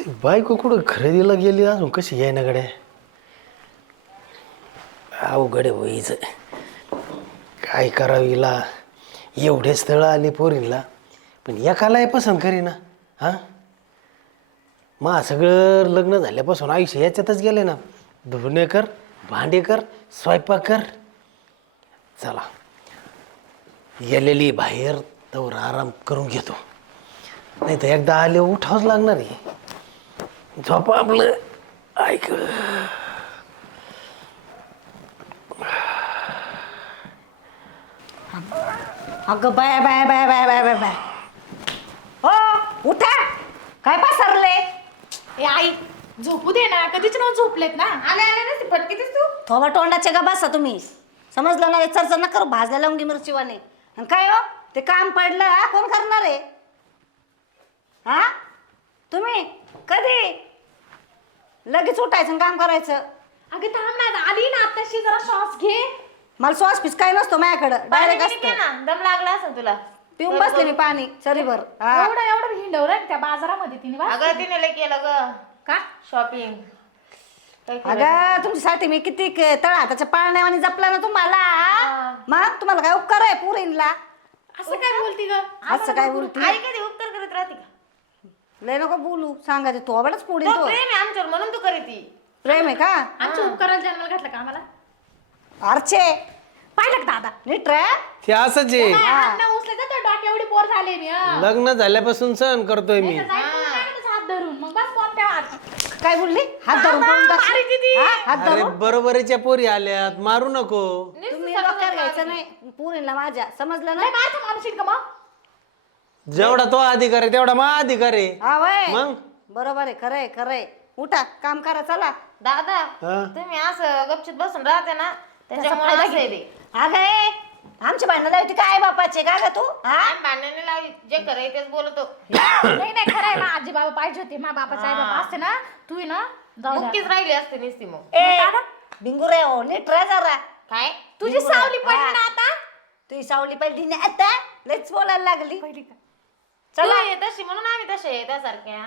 बायको कुठं खरेदीला गेली अजून कशी आहे ना गड्या अवघड व्हायचं काय करावं हिला एवढे स्थळं आली पोरीला पण एकालाही पसंत करीना हां मग सगळं लग्न झाल्यापासून आयुष्य याच्यातच गेले ना धुणे कर भांडे कर स्वयंपाक कर चला गेलेली बाहेर तर आराम करून घेतो नाही तर एकदा आले उठावंच लागणार आहे झोप आपलं ऐक अगं bye bye bye bye bye bye bye हो उठा काय पसरले ए आई झोपू दे ना कधीच ना झोपलेत ना आले आले ना फटकीतच तू थोबा तोंडाचे का बसा तुम्ही समजलं ना चर्चा न करू भाजल्या लवंगी मिरचीवाने आणि काय हो ते काम पडलं हा कोण करणार आहे हा तुम्ही कधी लगेच उठायचं आणि काम करायचं अगं थांब ना आली ना आताशी जरा श्वास घे मला श्वास पिस काय नसतो माझ्याकडं डायरेक्ट असतो ना दम लागला असं तुला पिऊन बसले मी पाणी सरीभर हा एवढं एवढं हिंडवलं त्या बाजारामध्ये तिने बा अगं तिने लय केलं ग का शॉपिंग अगं तुमच्यासाठी मी किती तळ हाताच्या पाळण्यावानी जपला ना तुम्हाला मग तुम्हाला काय उपकार आहे पुरीला असं काय बोलती ग असं काय बोलती आई कधी उपकार करत राहते का लय नको बोलू सांगायचं तो आवडच पुढे तो तो प्रेम आहे आमच्यावर म्हणून तू करीती प्रेम आहे का आमच्या उपकाराला जन्माला घातला का आम्हाला अर्चे पाहिलं का दादा नीट रे ते असंच आहे हात न उचले तर डोक्या एवढी बोर झाले मी लग्न झाल्यापासून सहन करतोय मी हात धरून मग बस कोण त्या हात काय बोलली हात धरून कोण बस- अरे दीदी. हा, हात अरे धरून बरोबरीच्या पोरी आल्यात मारू नको तुम्ही डोक्यावर घ्यायचं नाही पुरीला माझ्या समजलं नाही ना माझं मानशील का मग जेवढा तो अधिकार आहे तेवढा मा अधिकार आहे हा वय मग? बरोबर आहे खरंय खरंय उठा काम करा चला दादा हा? तुम्ही असं गपचित बसून राहते ना त्याच्यामुळे असं आहे ते अगं ए, आमची भांडणं लावती काय बापाचे का ग तू हा आम्ही भांडणाने लावी जे करे तेच बोलतो नाही नाही खरं आहे ना आजी बाबा पाहिजे होते मा बापाचा आई बाबा असते ना तू ना जाऊ दे. मुक्कीच राहिली असते नुसती मग ए बिंगू रे हो नीट रे जरा काय तुझी सावली पडली ना आता तुझी सावली पहिली नाही आता लयच बोलायला लागली पहिली का चला तशी म्हणून आम्ही तसे आहे त्यासारख्या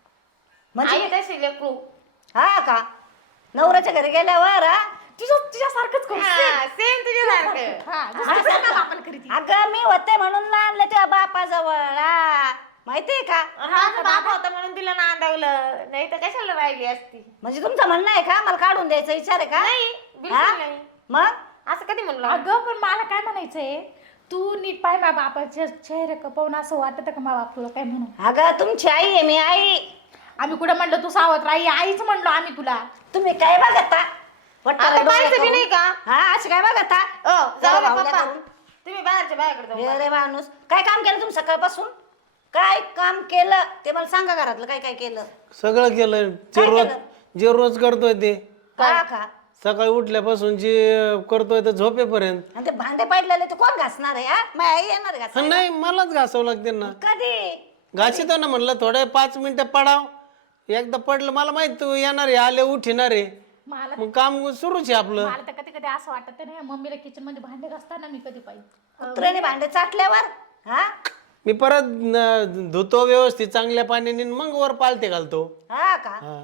म्हणजे आई तशी लेकरू हा का नवऱ्याच्या घरी गेल्यावर हा? तुझ्यासारखंच करू सेम तुझ्यासारखं हा जसं कसं मा बापाला करीती अगं मी होते म्हणून आणलं तुझ्या बापाजवळ हा माहितीये का माझा बाप होता म्हणून तिला नांदवलं नाही तर कशाला राहिली असती म्हणजे तुमचं म्हणणं आहे का मला काढून द्यायचा विचार आहे का नाही हा? बिलकुल नाही मग असं कधी म्हणलं अगं पण मला काय म्हणायचंय तू नीट पाय मा बापाच्या चेहरे कपवून असं वाटत का मा बाप तुला काय म्हणून अगं तुमची आई आहे मी आई आम्ही कुठं म्हणलं तू सावत्र आई आईच म्हणलो आम्ही तुला तुम्ही काय बघता आता पाहायचं बी नाही का हा असं काय बघता ओ जाऊ दे भावल्या पप्पा करून. तुम्ही बाहेरच्या बाहेरकडे जाऊ अरे माणूस काय काम केलं तुम्ही सकाळपासून काय काम केलं ते मला सांगा घरातलं काय काय केलं सगळं केलं काय जे रोज केलं? जे रोज करतोय ते का का सकाळी उठल्यापासून जे करतोय ते झोपेपर्यंत आणि ते भांडे पाडलेले ते कोण घासणार आहे हा माझी आई येणार आहे घासायला. नाही मलाच घासावं लागते ना कधी घासितो ना म्हणलं थोडे 5 मिनिटं पडाव एकदा पडलं मला माहित तू येणार आहे आले उठणार आहे मला मग काम सुरूच आहे आपलं मला तर कधी कधी असं वाटत नाही मम्मीला किचन मध्ये भांडे घासताना मी कधी पाहिजे कुत्र्याने भांडे चाटल्यावर हा मी परत धुतो व्यवस्थित चांगल्या पाण्याने आणि मग वर पालते घालतो हा का हा.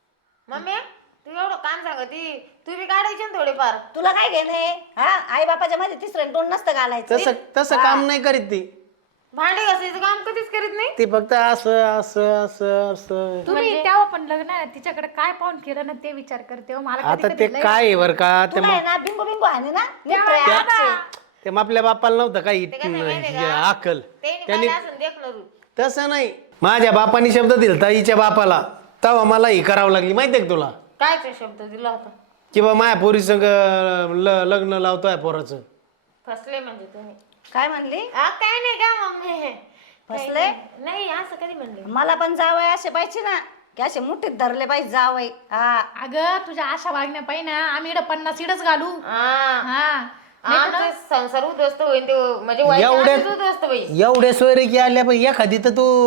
मम्मी तू एवढं काम सांगती तू बी काढायची ना थोडेफार तुला काय घेणे हा आई बापाच्या मध्ये तिसऱ्या दोन नसतं घालायचं तसं तसं काम नाही करीत ती भांडे घासायचं काम कधीच करीत नाही ती फक्त असं असं असं असं तुम्ही तेव्हा पण लग्न आहे, तिच्याकडे काय पाहून केलं ना ते विचार करते हो. मला आता कधी ते कधी काय आहे बर का ते तुला आहे ना बिंगू बिंगू आहे ना नीट रे, आजचे. ते आपल्या बापाला नव्हतं काही अक्कल त्यांनी काय असं देखलं रू तसं नाही माझ्या बापाने शब्द दिला ताईच्या बापाला तेव्हा मला ही करावं लागली माहितीये का तुला काय ते शब्द दिला होता की बा माया पोरी संग लग्न लावतोय पोराचं फसले म्हणजे तुम्ही काय म्हणली काय नाही का मम्मी फसले नाही असं कधी म्हणले मला पण जावय असे पाहिजे ना की असे मुठीत धरले पाहिजे जावय हा अगं तुझ्या आशा वागण्या पाहिजे ना आम्ही इकडं 50 इडच घालू हा आमचा संसार उद्ध्वस्त होईल ते म्हणजे उद्ध्वस्त होईल एवढ्या सोयरे की आल्या पण एखादी तर तू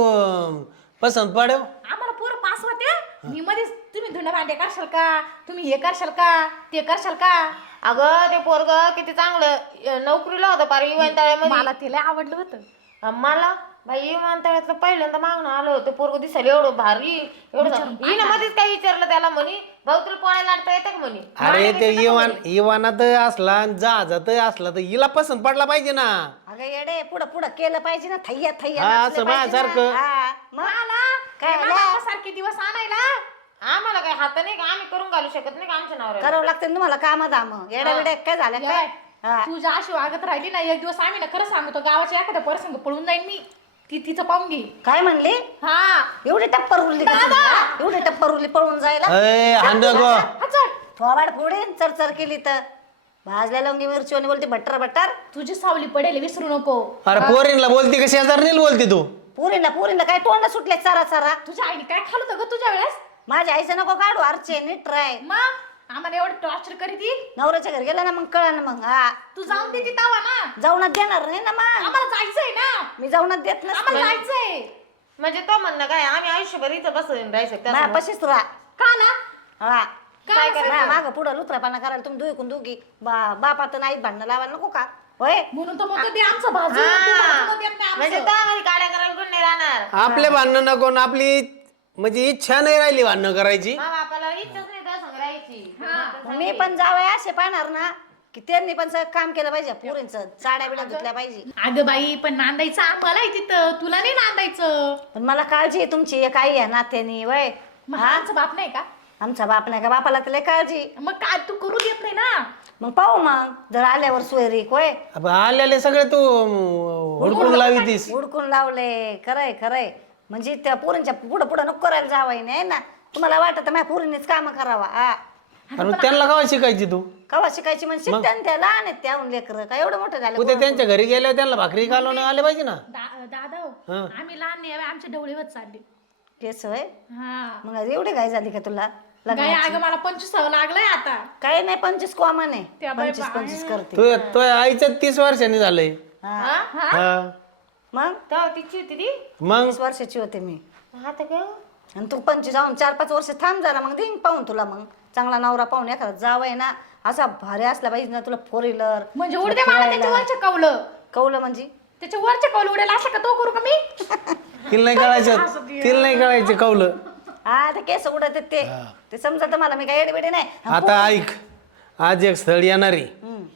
पसंत पाडव आम्हाला पोर पास होते मी मध्येच तुम्ही धुणं भांडे करशाल का तुम्ही हे करशाल का ते करशाल का अगं ते पोरग किती चांगलं नोकरीला होतं पार विमानतळामध्ये. मला तिला आवडलं होतं. मला बाई विमानतळातलं पहिल्यांदा मागणं आलं होतं पोरग दिसायला एवढं भारी एवढं हिनं मध्येच काय विचारलं त्याला म्हणे भाऊ तुला पोहायला आणता येतं का म्हणे. अरे ते इवानात असला आणि जहाजात असला तर हिला पसंत पडला पाहिजे ना. अगं येडे पुढं पुढं केलं पाहिजे ना, थैया थैया हा, नाचलं असं पाहिजे ना. माझ्यासारखं. हा, मग काय काय आला? सारखे दिवस आणायला आम्हाला काय हात नाही का आम्ही करून घालू शकत नाही का आमच्या नावावर. करावं लागतं ना तुम्हाला काम दाम. येड्या बिड्या काय झालं काय? हा. तू ज्या अशी वागत राहिली ना एक दिवस आम्ही ना खरं सांगतो गावाच्या एखाद्या प्रसंग पळून जाईन मी. ती तिचं पाहून घे. काय म्हणली? हा एवढी टप्पर उरली का तुझी, हा? एवढी टप्पर उरली पळून जायला? अय हांड गो. चल थोबाड फोडीन चरचर केली तर. भाजल्या लवंगी मिरची बोलते भट्टर भट्टर. तुझी सावली पडेल विसरू नको. अरे पोरींला बोलती कशी शेजारणीला बोलते तू. पुरीला काय तोंड सुटले चारा चारा. तुझ्या आईने काय खाल्लं होतं ग तुझ्या वेळेस. माझ्या आईचं नको काढू अर्चे नीट राय. मग आम्हाला एवढं टॉर्चर करीत येईल. नवऱ्याच्या घरी गेला ना मग कळा ना मग. हा तू जाऊन दे तिथं ना. जाऊनच देणार नाही ना मग. आम्हाला जायचंय ना. मी जाऊनच देत आम्हाला नसते. जायचंय. म्हणजे तो म्हणणं काय आम्ही आयुष्यभर इथं बसून राहायचं माझ्या त्यासमोर. पशीच राहा. का ना. हा काय करायचं? माग पुढं लुत्रापाना करायला तुम्ही दुईकून दुगी बापात नाहीत भांडणं लावायला नको का होय. म्हणून तर म्हणतो ते आमचं भाजून तू भाजून देत नाही म्हणजे आमचं. तो आम्हाला गाड्या करायला कोण नाही राहणार. आपले भांडणं नको न आपली म्हणजे इच्छा नाही राहिली भांडणं करायची. मा बापाला इच्छाच नाही त्या संग राहायची. मी पण जावं असे पाहणार ना की त्यांनी पण सगळं काम केलं पाहिजे. पुरींचं साड्या बिड्या धुतल्या पाहिजे. अगं बाई पण नांदायचं आम्हाला आहे तिथं तुला नाही नांदायचं. पण मला काळजी आहे तुमची एक आई आहे नात्यानी वय. मग हा आमचा बाप नाही का. आमचा बाप नाही का बापाला तिला काळजी. मग काय तू करू देत नाही ना. मग पाहू मग जर आल्यावर सोयरीक होय. अब आलेले सगळे तू हुडकून लावी तीस. उडकून लावले. खरंय खरंय. म्हणजे त्या पोरींच्या पुढं पुढं नको करायला जावाय नाही ना. तुम्हाला वाटत माझ्या पोरींनीच काम करावा. हा अरे त्यांना कवा शिकायची तू. कवा शिकायची म्हणजे शिकत्या ना त्या लहान आहेत त्या लेकर काय एवढं मोठं झालं. उद्या त्यांच्या घरी गेल्यावर त्यांना भाकरी घालवणं आले पाहिजे ना. दादा हं. आम्ही लहान नाही आमचे डोळे होत चालले. केस होय. हा मग एवढी काय झाली का तुला गाय लग्नाची? अगं मला 25 लागलंय आता. काही नाही 25 कॉमन आहे. त्या बाई 25 करते. तू आईच्या 30 वर्षांनी झालंय. हा. हा मग तेव्हा तिची होती ती. मग 30 वर्षाची होते मी. आता काय आणि तू 25 जाऊन 4-5 वर्ष थांब जरा मग देईन पाहून तुला. मग चांगला नवरा पाहून एखादा जावय ना असा भारी असला पाहिजे ना तुला 4 व्हीलर म्हणजे उडते मला त्याच्या वरच्या कवलं. कवलं म्हणजे त्याच्या वरच्या कवलं उडेल असं का तो करू का मी. तिला नाही कळायचं. तिला नाही कळायचं कवलं. हा ते केस उडत आहेत ते समजत मला. मी काय एडबिडे नाही. आता ऐक आज एक स्थळ येणार आहे.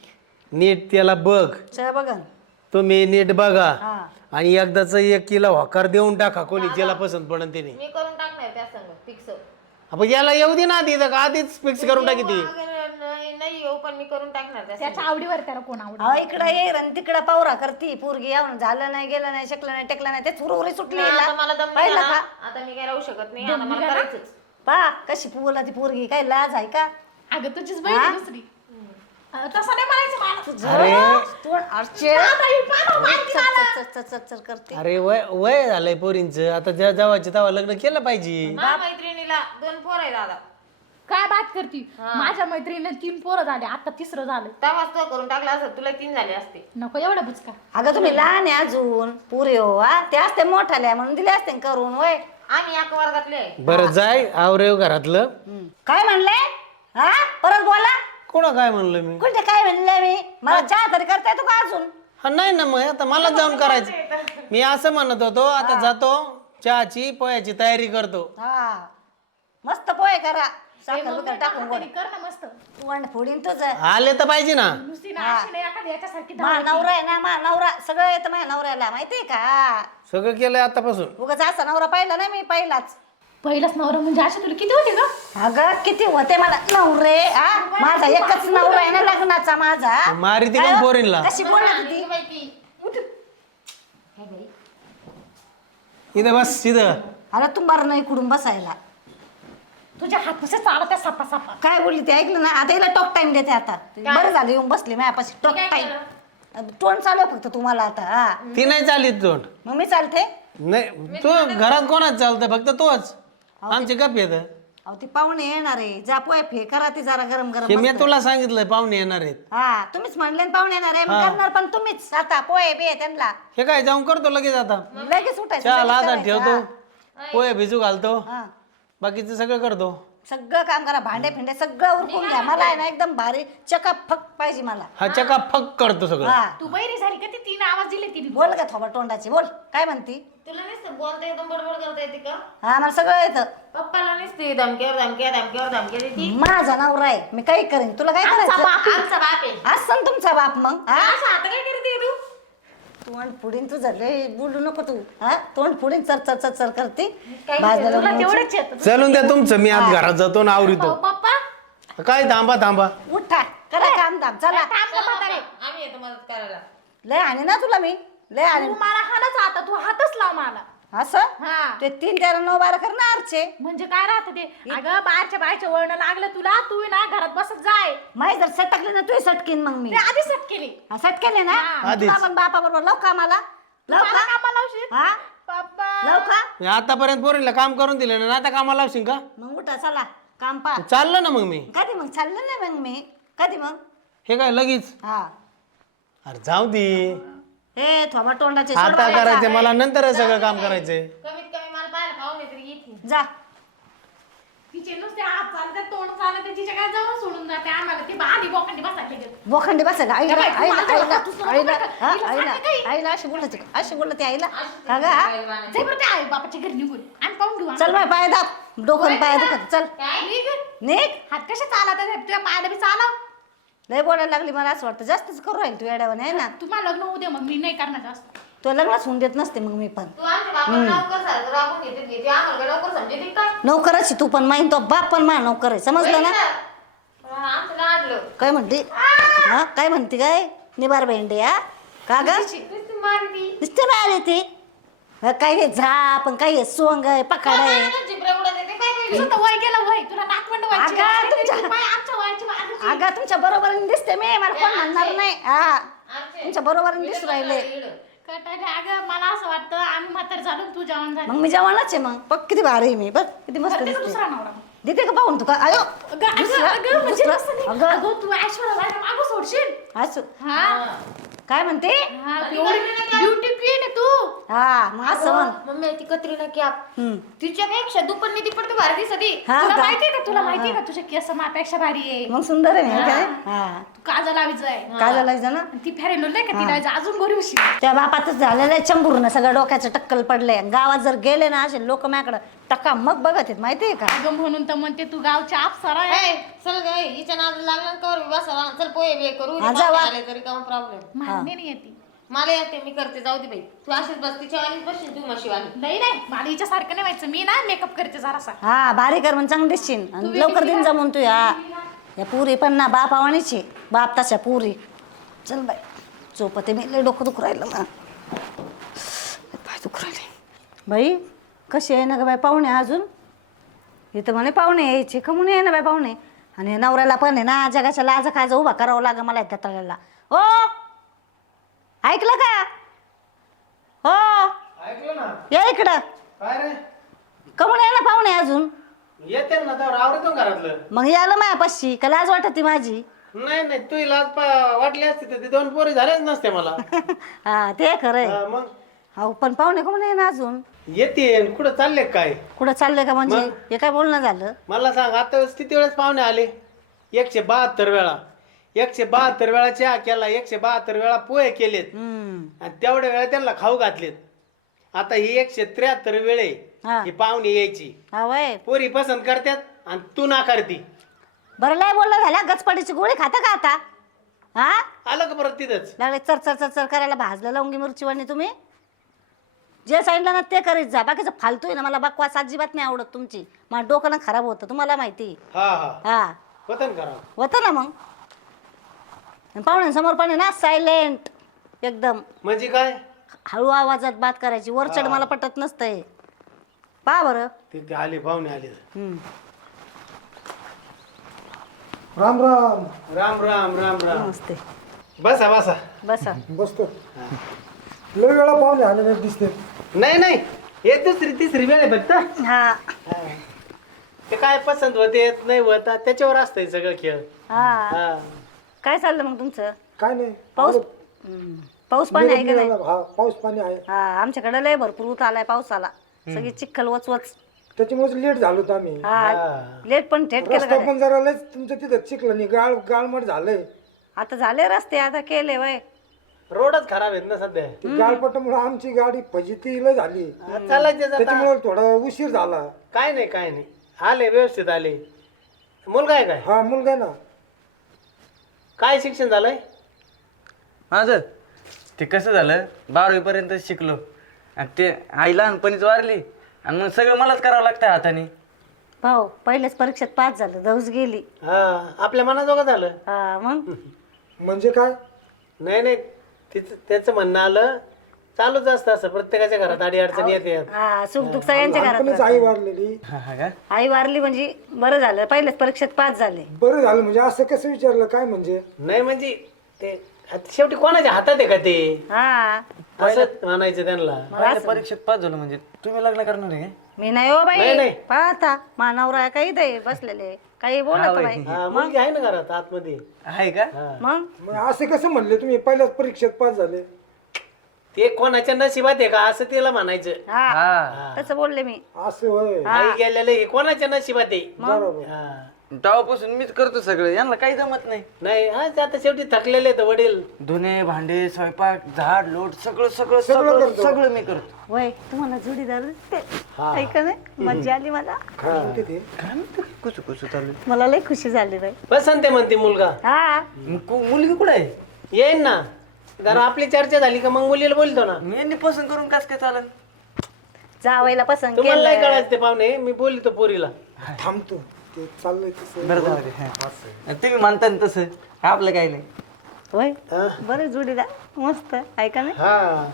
नीट त्याला बघ. सगळं बघन. तुम्ही नीट बघा हा आणि एकदाच 1 किलो होकार देऊन टाका कोणी ज्याला पसंत पडन त्याने. मी करून टाकणार त्या संग फिक्स. आपण याला येऊ दे ना आधी इथं का आधीच फिक्स करून टाकी ती. नाही येऊ पण मी करून टाकणार त्या संग. त्याच्या आवडीवर त्याला कोण आवड. अहो इकडं ये आणि तिकडं पावरा करती पोरगी येऊन झालं नाही गेलं नाही शकलं नाही टेकलं नाही ते चुरवरी सुटली आता मला दम पाहिलं निघाला. का आता मी काय राहू शकत नाही. आता मला करायचंच. पा कशी बोला ती पोरगी काय लाज आहे का. अगं तुझीच बहीण आहे दुसरी. तसं नाही म्हणायचं मला. अरे तू अर्चे चर करते. अरे वय झालंय पोरींचं आता ज्या जावाचे तेव्हा लग्न केलं पाहिजे. माझ्या मैत्रिणीला 2 पोर आहे दादा. काय बात करती. माझ्या मैत्रिणीने 3 पोरं झाले आता 3रं झालं. तेव्हाच तो करून टाकला असत तुला 3 झाले असते. नको एवढं बुचका. अगं तुम्ही लहान आहे अजून पुरे हो. हा ते असते मोठाल्या म्हणून दिले असते करून वय. आम्ही एका वर्गातले आहे. बरं जाय आवरेव घरातलं. काय म्हणले हा परत बोला. कोणा काय म्हणलं मी. कुठे काय म्हणले मी. मला चहा तरी करता येतो का अजून. हा नाही ना मग आता मला जाऊन करायचं. मी असं म्हणत होतो आता जातो चहाची पोह्याची तयारी करतो. हा मस्त पोहे करा साखर बिकर टाकून गोड. कर ना मस्त. वंड फोडीन तुझं. आले तर पाहिजे ना. नुसती ना अशी नाही एखादी याच्यासारखी मा नवरा आहे ना मा नवरा सगळं येतं माझ्या नवऱ्याला माहितीये का. सगळं केलंय आतापासून. उगाच असा नवरा पाहिला नाही मी पहिलाच. पहिलाच नवरा म्हणजे अशी तुला किती होती ग. अगं किती होते मला नवरे. हा माझा एकच नवरा आहे ना लग्नाचा माझा. मारी ती पण पोरींला. कशी बोलत होती. इथं बस इथं. अरे तू बरं नाही कुडून बसायला. तुझ्या हात कसे चालत सापा सापा. काय बोलली ते ऐकलं ना. आता हिला टॉक टाइम देते आता. बरं झालं येऊन बसली माझ्यापाशी टॉक टाइम. तोंड चालू आहे फक्त तुम्हाला आता. हा ती नाही चालीत तोंड. मग मी चालते. नाही तू घरात कोणाच चालतंय फक्त तोच. आमचे गप येत. अहो ती पाहुणे येणार आहे जा पोहे फे करा ती जरा गरम हे गरम मी मस्त. तुला सांगितलंय पाहुणे येणार आहेत. हा तुम्हीच म्हणले ना पाहुणे येणार आहे मग करणार पण तुम्हीच आता पोहे बे त्यांना हे काय जाऊन करतो लगेच आता. लगेच उठायचं चहा लगेच लादा करायचं. ठेवतो पोहे भिजू घालतो हा. बाकीचं सगळं करतो. सगळं काम करा, भांडे फिंडे सगळं उरकून घ्या. मला आहे ना एकदम भारी चकाफक पाहिजे मला. हा चका फक करतो सगळं. हा तू बैरी झाली का ती तिने आवाज दिले तिने बोल का थोबा तोंडाची, बोल काय म्हणती. तुला नुसतं बोलता एकदम बडबड करता येते का? हा मला सगळं येतं. पप्पाला नुसती धमक्यावर देते. माझा नवरा आहे, मी काही करेन. तुला काय आमचा करायचं. बाप आमचा बाप आहे. असं तुमचा बाप मग. हा असं आता काय करते तू? तोंड पुढीन तुझं लय बोलू नको तू. हा तोंड पुढीन चर चर चर चर करते. काय भाजलेलं तुला लोणचं. तेवढंच येतं. चलून द्या तुमचं, मी आज घरात जातो ना आवरीतो. पप्पा काय थांबा उठा करा काम धाम चला. थांब ना म्हातारे. आम्ही येतो मदत करायला. लय आणि ना तुला मी लय आणि तू मला हाणच आता तू हातच लाव मला. असं हा ते 3 13 9 12 कर ना आरचे. म्हणजे काय राहतं ते. अगं बाहेरच्या बाहेरच्या वळण लागलं तुला, तू ना घरात बसत जाय. माही जर सटकले ना तू सटकीन मग मी. ते आधी सट केली. सटकेले ना हा, आधीच. तुला पण बापा बरोबर लव कामाला लव मला का कामाला लावशील? हा पप्पा लव का आतापर्यंत पोरीला काम करून दिलं ना, आता कामाला लावशील का? मग उठा चला काम पा. चाललं ना मग मी. कधी मग चाललं नाही मग मी कधी मग. हे काय लगेच? हा अरे जाऊ दे, हे थोबा तोंडाचे आता सोडवा करायचंय याचा. मला, नंतर सगळं काम करायचंय. कमीत कमी मला पाहायला पाहुणे तरी येते. जा तिचे नुसते हात चालते तोंड चालते तिच्या काय जवळ सोडून जाते आम्हाला. ती आधी बोकांडी बसायला गेली. बोखंडी बसायला आईला बाई, तू आईला माझ्या आईला हातून आईला सोडू नका. हा, हिला आईला सांगा काही. आईला अशी बोलते आईला का ग हा? जाई बरं ते आहे बापाच्या घरी निघून आणि पाहून घेऊ. चल बाय पाय दाब डोकं पाय दुखत चल निघ. हात कशा चालत आहे? तुझ्या पायाला बी चालव. लय बोलायला लागली मला असं वाटतं जास्तच करू राहील तू येड्यावाने आहे ना. तुम्हाला लग्न होऊ दे मग मी नाही करणार जास्त. तो लग्नच होऊन देत नसते मग मी पण. तू आमच्या बापाला नोकर सारखं राबून घेते आम्हाला काय नोकर समजते काय? नोकराची तू पण माहीत तो बाप पण मा नोकर आहे समजलं ना. आमचं लाडलं. काय म्हणते हा काय म्हणते काय निबार भेंडे हा का ग नुसती मारती. नुसते नाही आले ते काय हे झाप आणि काय हे सोंग आहे पकाड आहे. जिबऱ्या उडत येते काय काय? तुझं तर वय गेलं वय. तुला नातवंड व्हायची. अगं, आणि तुमच्या- तुझी बाई आमच्या वयाची वाढली. अगं तुमच्या बरोबरीने दिसते मी मला कोण म्हणणार नाही हा आमचे. तुमच्या बरोबरीने दिसू राहिले. कटाने अगं मला असं वाटतं आम्ही म्हातार झालो आणि तू जेवण झालं. मग मी जेवणाच आहे मग बघ किती भारी आहे मी बघ किती मस्त करते का दिसते. दुसरा नवरा? देते का पाहून तू का आयो अगं, अगं, दुसरा- अगं, म्हणजे दुसरा- तसं नाही. अगं. अगं, तू ऐश्वर्या राय मागं सोडशील. असं हा काय म्हणते हा, एवढी ब्युटी क्वीन आहे तू. हा मग असं म्हण. मम्मी ती कतरीना कॅप हम्म. तिच्यापेक्षा दुप्पट ती पण ती भारी दिसती. हा तुला का? माहितीये का तुला तुझे केस माझ्यापेक्षा भारी आहे. मग सुंदर आहे मी काय हा तू काजल लावायचं आहे. काय झालं ना आणि ती फेरेलो नाही का ती लावायचं अजून गोरी होशील. त्या बापातच झालेलं आहे चंबूरनं सगळं डोक्याचं टक्कल पडलंय. गावात जर गेले ना असे लोक माझ्याकडं टक्का मग बघत आहेत माहितीये का. अगं म्हणून तर म्हणते तू गावच्या अप्सरा आहे. ए, चल ग हिच्या नाद लागला कर बसा चल पोहे बे करू हा, जा वा. आले तरी काम प्रॉब्लेम. मान्य नाही येते. मला येते मी करते जाऊ दे बाई. तू अशीच बस तिच्या वालीच बसशील तू म्हशीवाली. नाही नाही मला हिच्या सारखं नाही व्हायचं. मी ना मेकअप करते जरासा. हा भारी कर म्हणून चांगली दिसशील आणि लवकर दिन जमून तू या पुरी पण ना बाप आवणीची बाप तशा पुरी. चल बाई झोपते मी लय डोकं दुखू राहिलं ना पाय दुखू राहिले. बाई कशी आहे ना ग बाई पाहुणे अजून इथं म्हणे पाहुणे यायचे का म्हणून आहे ना बाई पाहुणे. आणि नवऱ्याला पण आहे ना जगाच्या लाजा खायचा उभा करावं लागं मला त्या तळ्याला. हो ऐकलं का हो ऐकलं ना या इकडं काय रे? कमून आहे ना पाहुणे अजून. येते ना तर आवडतो घरातलं. मग याला मायापाशी का लाज वाटत ती माझी. नाही नाही तू लाज वाटली असती तर ते 2 पोरी झालेच नसते मला. हा ते खरंय. हा, मग अहो पण पाहुणे कमून आहे ना अजून. येते कुठं चालले काय? कुठं चाललंय का म्हणजे मग? हे काय बोलणं झालं. मला सांग आता वेळेस किती वेळेस पाहुणे आले? 172 वेळा. 172 वेळा चहा केला, 172 वेळा पोहे केलेत आणि तेवढ्या वेळा त्यांना खाऊ घातलेत. आता ही 173 वेळे हा. ही पाहुणे यायची. हा वय पोरी पसंत करतात आणि तू नाकारती. बरं लय बोलणं झाल्या गचपाडीची गोळी खाता का आता हा आलं का परत तिथंच? लागले चरचर चरचर करायला भाजलं लवंगी मिरची वाणी तुम्ही. जे सांगितलं ना ते करीत जा. बाकीचं फालतू आहे ना मला बकवास अजिबात नाही आवडत तुमची. मला डोकं ना खराब होतं तुम्हाला माहिती. हा हा हा वतन करा. होतं ना मग पाहुण्यांसमोर पण आहे ना सायलेंट एकदम म्हणजे काय? हळू आवाजात बात करायची. वरचढ मला पटत नसतंय. पहा बरं. तिथे आले पाहुणे आले. राम राम. राम राम राम राम. नमस्ते बसा बसा. बसा. बसतो. लय वेळा पाहुणे आले नाही दिसते. नाही नाही हे दुसरी तिसरी वेळ आहे फक्त. हा ते काय पसंत होते नाही होता त्याच्यावर असतंय सगळं खेळ. हा हा. काय चाललं मग तुमचं. काय नाही. पाऊस पाऊस पाणी आहे का नाही. हा पाऊस पाणी आहे. हा आमच्याकडे लय भरपूर ऊत आलाय पावसाला. सगळी चिखल वचवच त्याच्यामुळे लेट झालो होतो आम्ही. हा लेट पण थेट केलं रस्ता गाड्या. पण जरा लयच तुमचं तिथं चिखलं नाही, गाळमट झालंय. आता झाले रस्ते आता केले वय. रोडच खराब आहेत ना सध्या. ते गाळपटामुळे आमची गाडी फजितीला झाली, चालायचं आता. त्याच्यामुळे थोडा उशीर झाला. काय नाही काय नाही, आले व्यवस्थित आले. मुलगा आहे काय? हा मुलगा ना. काय शिक्षण झालंय? माझं ते कसं झालं 12वी शिकलो आणि ते आई लहानपणीच वारली आणि मग सगळं मलाच करावं लागतं हाताने. भाऊ पहिल्याच परीक्षेत पास झालं, दौस गेली. हा आपल्या मनाजोगं झालं. हा मग म्हणजे काय? नाही नाही, तिचं त्याचं म्हणणं आलं चालूच असतं असं, प्रत्येकाच्या घरात अडी अडचणी येते. हा सुख दुःख सगळ्यांच्या घरात लहानपणीच आई वारलेली. हा का? आई वारली म्हणजे बरं झालं, पहिल्याच परीक्षेत पास झाले. बरं झालं म्हणजे. असं कसं विचारलं काय म्हणजे? नाही म्हणजे ते आता शेवटी कोणाच्या हातात आहे का ते, हा असं म्हणायचं त्यांना. पहिल्या परीक्षेत पास झालो म्हणजे तुम्ही लग्न करणार आहे? मी नाही हो नाही, बाई. नाही. पाहता मानवरा काही दे बसलेले काही बोलत बाई. हा मुलगी आहे ना घरात आतमध्ये. आहे का? मग मग असे कसं म्हणले तुम्ही पहिल्याच परीक्षेत पास झाले? ते कोणाच्या नशिबात आहे का असं तिला म्हणायचं. हा हा. तसं बोलले मी. असं होय. आई गेलेलं हे कोणाच्या नशिबात आहे. बरोबर. हा. तेव्हापासून मीच करतो सगळं, यांना काही जमत नाही. नाही हा ते आता शेवटी थकलेले आहेत वडील. धुणे भांडे स्वयंपाक झाड लोट सगळं सगळं सगळं सगळं करतो. सगळं मी करतो. वय तुम्हाला जोडीदार दिसते ऐका नाही मज्जा आली मला. होते ते. काय म्हणतो कुसू कुसू चालू मला लय खुशी झाली बाई. पसंत आहे म्हणते मुलगा. हा मुलगी कुठे आहे? येईन ना, जरा आपली चर्चा झाली का मग मुलीला बोलतो ना. मी यांनी पसंत करून कस काय चालेल? जावायला पसंत तुम्हाला नाही केलं. कळायचं ते पाहुणे, मी बोलतो पोरीला. थांबतो ते चाललंय तसं. बरं जाऊ दे. हा. तुम्ही म्हणता ना तसं, आपलं काही नाही. होय हा. बरं जोडीदार मस्त ऐका नाही. हा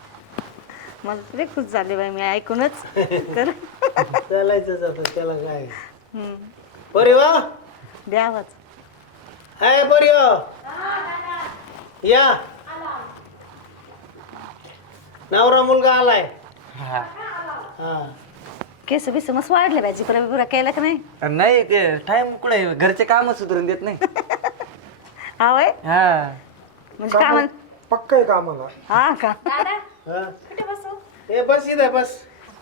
मला लय खुश झाले बाई मी ऐकूनच. कर चालायचंच आता, त्याला काय. हम्म. पोरी वा द्यावाच. हाय पोरी हो. या नवरा मुलगा आलाय. हा. हा केस बिस मस्त वाढले भाजी पुरा केला का नाही. नाही ते टाइम कुठे घरचे काम सुधरून देत नाही. हा वय हा. म्हणजे काय म्हण. पक्का आहे का आम्हाला? हा का दादा हा. कुठे बसू? ए बस इथं बस.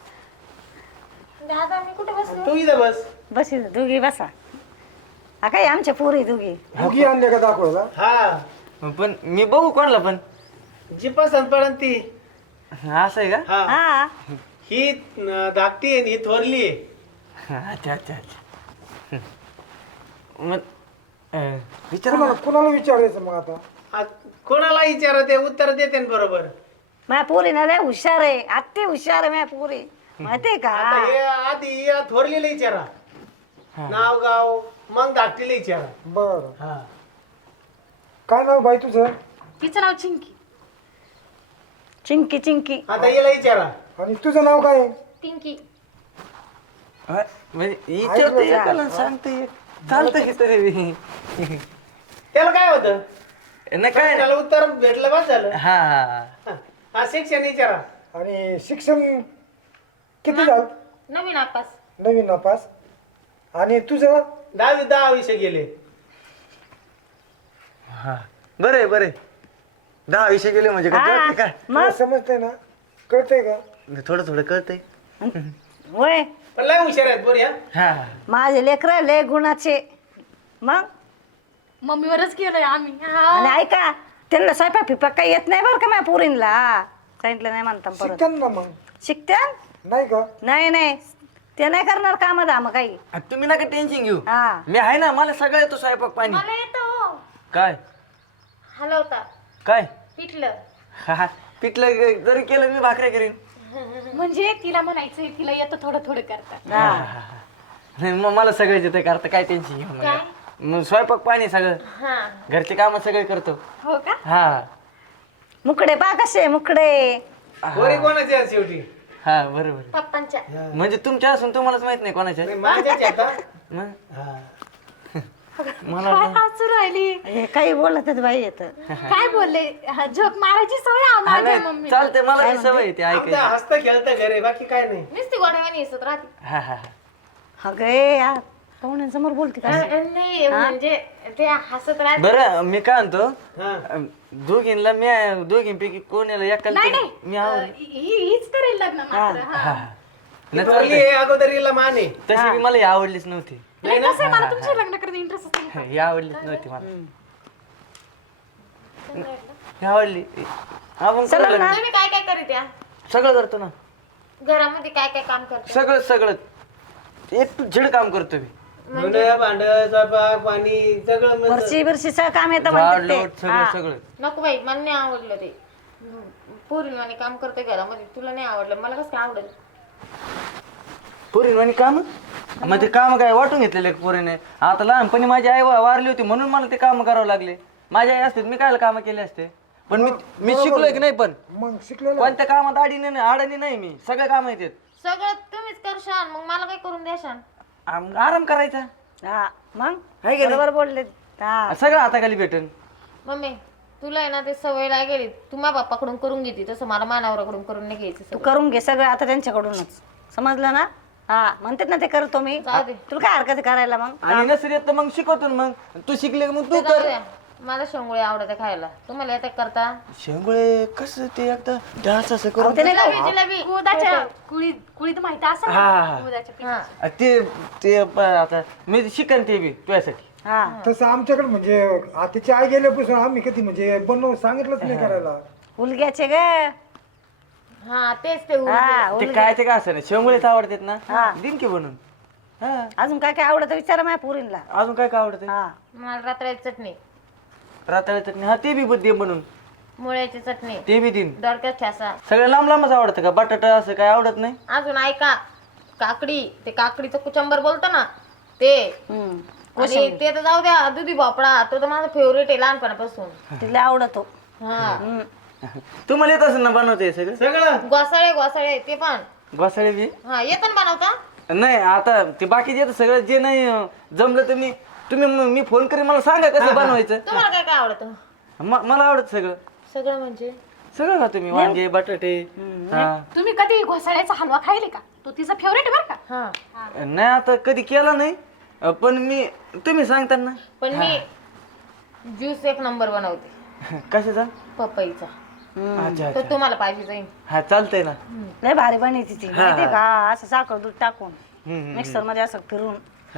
दादा मी कुठे बसू? तू इथं बस. बस इथं दोघी बसा. हा काय आमच्या पोरी दोघी. मुगी आणले का दाखवायला? हा पण मी बघू कोणला पण. जी पसंत पडन ती. असं आहे का? हा हा ही धाकटी आहे, ही थोरली आहे. अच्छा अच्छा अच्छा. मग विचार कुणाला विचारायचं मग आता? आ, कोणाला विचारा ते उत्तर देते ना बरोबर. माझ्या पोरी ना लय हुशार आहे, अति हुशार आहे माझ्या पोरी माहितीये का. आता हे आधी या थोरलीला विचारा नाव गाव, मग धाकटीला विचारा. बर. हा काय नाव बाई तुझं? तिचं नाव चिंकी. चिंकी चिंकी. आता याला विचारा. आणि तुझं नाव काय? पिंकी. म्हणजे विचारते एकाला सांगते चालतं की तरी. त्याला काय होतं? नाही काय त्याला उत्तर भेटलं बस झालं. हा हा. हा. हा शिक्षण विचारा. आणि शिक्षण किती झालं? नवीन आपास. नवीन नापास. आणि तुझं? 10 विषय गेले. हा बरे बरे 10 विषय गेले म्हणजे काय कळतंय का? तुला समजतंय ना? कळतंय का? थोडं थोडं कळतंय. होय पण लय हुशार आहेत पोरी हा. हा. माझे लेकर लय गुणाचे. मग मम्मीवरच गेलोय आम्ही. हा. आणि ऐका त्यांना स्वयंपाक फिपाक काही येत नाही बरं का माझ्या पोरींला. सांगितलं नाही म्हणता परत. शिकन ना मग. शिकत्या नाही का? नाही नाही ते नाही करणार काम धाम काही. तुम्ही नका टेन्शन घेऊ. हा मी आहे ना, मला सगळं येतो स्वयंपाक पाणी. मला येतो. काय हलवता. काय पिठलं. हा हा. पिठलं जरी केलं मी भाकऱ्या करीन. म्हणजे तिला म्हणायचंय तिला येतं थोडं थोडं करता. हा नाही मग मला सगळं येतं करता, काय टेन्शन घेऊ नका. मग स्वयंपाक पाणी सगळं हा. घरचे काम सगळे करतो. हो का? हा मुकडे पा कसे मुकडे. पोरी कोणाची आहे शेवटी? हा बरोबर. पप्पांच्या. म्हणजे तुमच्या असून तुम्हालाच माहित नाही कोणाच्या. नाही, माझ्याच आहे आता. मग हा. मला काय हसू राहिली. हे काही बोलत बाई येत. काय बोलले? हा, झोप मारायची सवय हा, माझ्या नाही, मम्मी. चालते मला ती सवय आहे ते आमचं ऐकायची. हसतं खेळतं घर आहे, बाकी काय नाही. नुसती गोड्यावानी येसत राहते. हा हा अगं यार पाहुण्यांसमोर बोलते का. नाही म्हणजे ते हसत राहते. बरं मी काय म्हणतो, हा. दोघींना मी दोघींपैकी कोण याला एकाला नाही तरी नाही मी आवड. हीच करेल लग्न मात्र. हा. नाही थोरली आहे, अगोदर हिला मान आहे. तशी बी मला ही आवडलीच नव्हती नाही कसं आहे, मला तुमचे लग्न करण्यात इंटरेस्ट असते. ही आवडलीच नव्हती मला ही आवडली आपण चला करू ना. लग्न. तुम्ही काय काय करीत या सगळं करतो ना घरामध्ये काय काय काम करते सगळं सगळं एक टू झेड काम करतो मी धुणं, भांडं, स्वयंपाक पाणी सगळं म्हणजे. वरची बिरशी सगळं काम येतं झाड म्हणतात लोट ते. सगळं हा. सगळं नको बाई मला नाही आवडलं ते पोरीवानी काम करते घरामध्ये तुला नाही आवडलं मला कसं काय आवडेल पोरीन आणि काम मग ते काम काय वाटून घेतलेले पोरीने आता लहानपणी माझी आई वारली होती म्हणून मला ते काम करावं लागले माझी आई असते मी काय काम केले असते पण मी शिकलोय की नाही पण मग शिकलेलं कोणत्या कामात अडाणी नाही मी सगळे काम येतात सगळं तुम्हीच करशाल मग मला काय करून द्याशाल आराम करायचा हा मग आहे का नाही? बरोबर बोलले हा सगळं हाताखाली भेटेन मम्मी तुला आहे ना ते सवय लागेली तू माझ्या बाप्पाकडून करून घेते तसं मला मानावराकडून करून नाही घ्यायचं तू सवय. करून घे सगळं आता त्यांच्याकडूनच समजलं ना हा म्हणतात ना ते करतो मी जाऊ दे. तुला काय हरकत आहे करायला मग आणि नसेल येत तर मग शिकवतो ना मग तू शिकले की मग तू जाऊ कर द्या. मला शेंगुळे आवडते खायला तुम्हाला येते करता शेंगुळे कसं ते एकदा डास असं करून ते नाही का जिलेबी जिलेबी कुळदाच्या कुळीत माहिती असेल हा, ना हा. कुळदाच्या पिठाची. हा ते आता मी शिकन ते बी तुझ्यासाठी हा तसं आमच्याकडे म्हणजे आतीची आई गेल्यापासून आम्ही कधी म्हणजे बनव सांगितलंच नाही करायला. उलग्याचे ग हा तेच ते हा ते काय ते काय असं नाही शेंगुळेच आवडतात ना हा. दिन की बनून हा अजून काय काय आवडतं विचारा माझ्या पुरीला अजून काय काय आवडतं हा मला रात्राची चटणी राताळी चटणी हा ते बी बुद्धी बनून मुळ्याची चटणी ते बी दिन दडक्यात ठ्यासा सगळं लांब लांबच आवडतं का बटाटा असं काय आवडत नाही अजून ऐका काकडी ते काकडीचं कुचंबर बोलतो ना ते हम्म आणि ते तर जाऊ द्या दुधी भोपळा तो तर माझा फेवरेट आहे लहानपणापासून तिला आवडतो हा तुम्हाला येत असेल ना बनवते हे सगळं सगळं घोसाळे घोसाळे ते पण घोसाळे बी हा येतं ना बनवता नाही आता ते बाकीचे येतं सगळं जे नाही जमलं तर मी फोन करीन मला सांगा कसं बनवायचं तुम्हाला काय काय आवडतं मला आवडत सगळं सगळं म्हणजे सगळं खातो मी वांगे बटाटे हा तुम्ही कधी घोसाळ्याचा हलवा खायले का तो तिचा फेवरेट आहे बरं का. हा नाही आता कधी केला नाही पण मी तुम्ही सांगता ना पण मी ज्यूस एक नंबर बनवते कशाचा पपईचा अच्छा तर तुम्हाला पाहिजे जाईल हा चालतंय ना लय भारी बनवते ती माहितीये का असं साखर दूध टाकून हम्म, मिक्सर मध्ये असं फिरून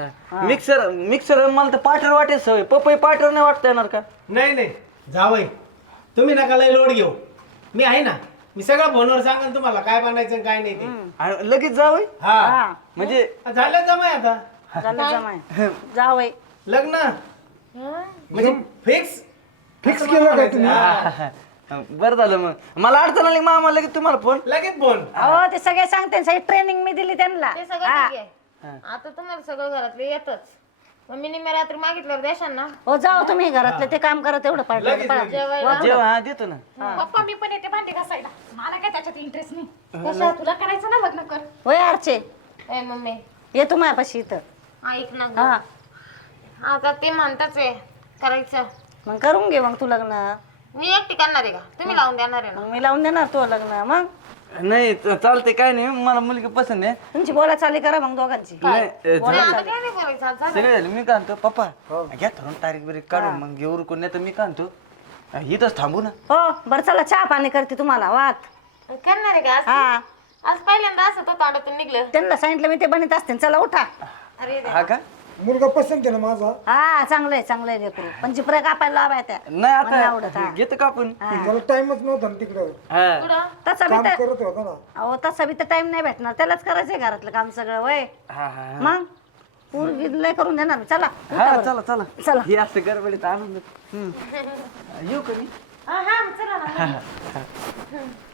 मिक्सर मला तर पाटर वाटेल सवय पपई पाटर नाही वाटता येणार का नाही नाही जावई तुम्ही नका लय लोड घेऊ मी आहे ना मी सगळं फोनवर सांगेन तुम्हाला काय बनायचं आणि काय नाही ते आणि लगेच जावं हा हा म्हणजे झालं जमाय आता झालं जमाय जावई लग्न म्हणजे फिक्स फिक्स केलं काय तुम्ही बरं झालं मग मला अडचण आली मामा लगेच तुम्हाला फोन लगेच फोन अहो ते सगळे सांगते सगळी ट्रेनिंग मी दिली त्यांना ते सगळं ठीक आहे आता तुम्हाला सगळं घरातले येतच मग मी निम्या रात्री मागितल्यावर द्याशाल ना हो जाओ तुम्ही घरातले ते काम करा तेवढं लगेच, पाहिजे जेवायला जेव्हा हा देतो ना पप्पा मी पण येते भांडी घासायला मला काय त्याच्यात इंटरेस्ट नाही कशा तुला करायचं ना लग्न कर. होय अर्चे ए मम्मी ये तू माझ्यापाशी इथं ऐक ना हा गं. आता ते म्हणताच आहे करायचं मग करून घे मग तू लग्न मी एकटी करणार आहे का तुम्ही लावून देणार आहे ना मग मी लावून देणार तू लग्न मग नाही चालते काय नाही मला मुलगी पसंत आहे तुमची बोला चाली करा मग दोघांची नाही नाही, आता काय नाही करायचं आता झालं. सगळे झाले मी काय म्हणतो पप्पा घ्या ठरवून तारीख बिरीख काढून मग घेऊ कोण नाही तर मी काय म्हणतो इथंच थांबू ना हो बरं चला चहा पाणी करते तुम्हाला वात करणार आहे का आज? हा आज पहिल्यांदा असं तो तांडातून निघलं त्यांना सांगितलं मी ते बनत असते चला उठा अरे हा का मुलगा पसंत आहे ना माझा. हा चांगलंय लेकरू पण जिपऱ्या कापायला लावाय त्या नाही मला आवडत, आता हा. घेतो का आपण त्याला टाइमच नव्हता ना तिकडं हा कुठं तसा बी काम तर करत होता ना. अहो तसा बी तर टाइम नाही भेटणार त्यालाच करायचंय घरातलं काम सगळं वय हा हा मग पूर्वी लय करून देणार चला हा चला चला चला. हे असं गडबडीत आणून देतो. येऊ का मी हा हा चला ना